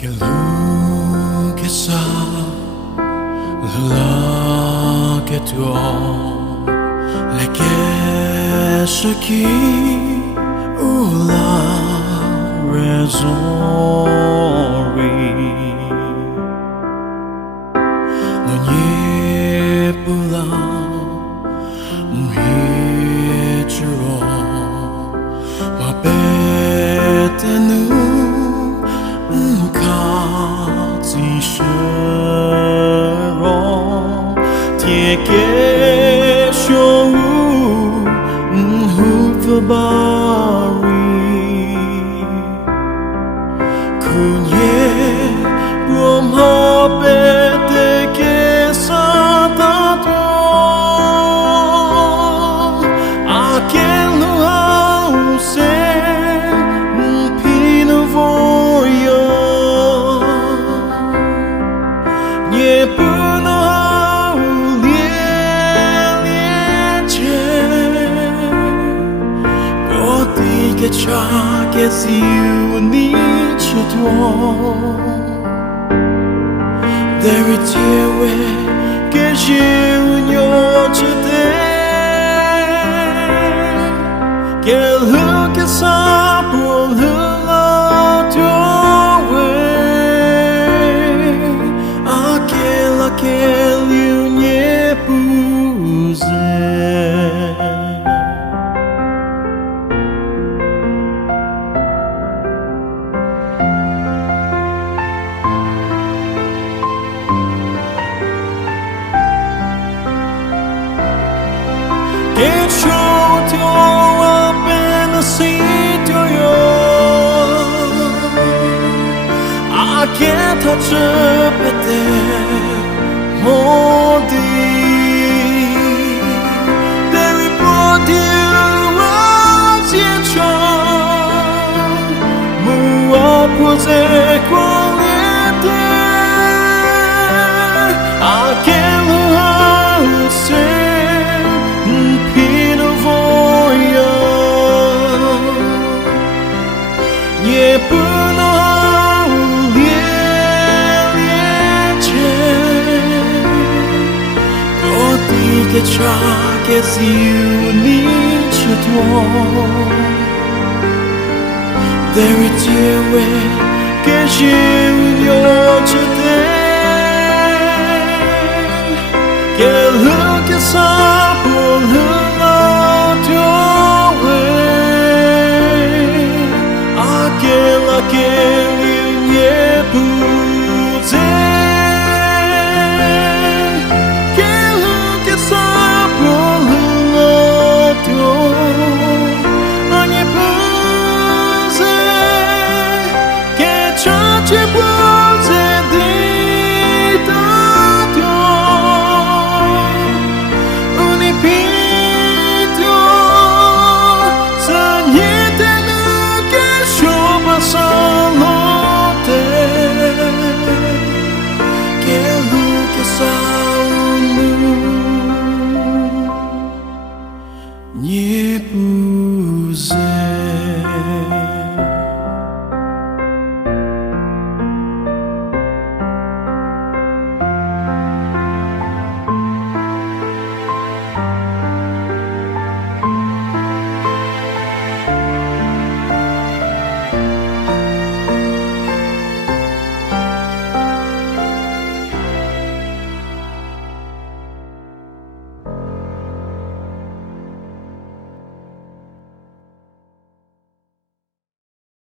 Que lu che sa la che tu le che ce qui ou la raison non è pula muhijro ma betenu que show who bari kunye rom habete que satato aquel house pino voyo nie puno che ciò che si unisce tu devi dire che ci unione te che lu che sa por la tua aquela que l'unie puse che ciò ti ho appena sentito io a che t'ho per te modi devi poter ciò mua pose qualite a che lo sei nie puno liece goti che ciò che si unisce tu devi dire che ci unione te che lu che sa por la tua aquela que lhe puse que lu que sa por la tua ogni puse che ciò ci pose di tanto ogni pito se niente so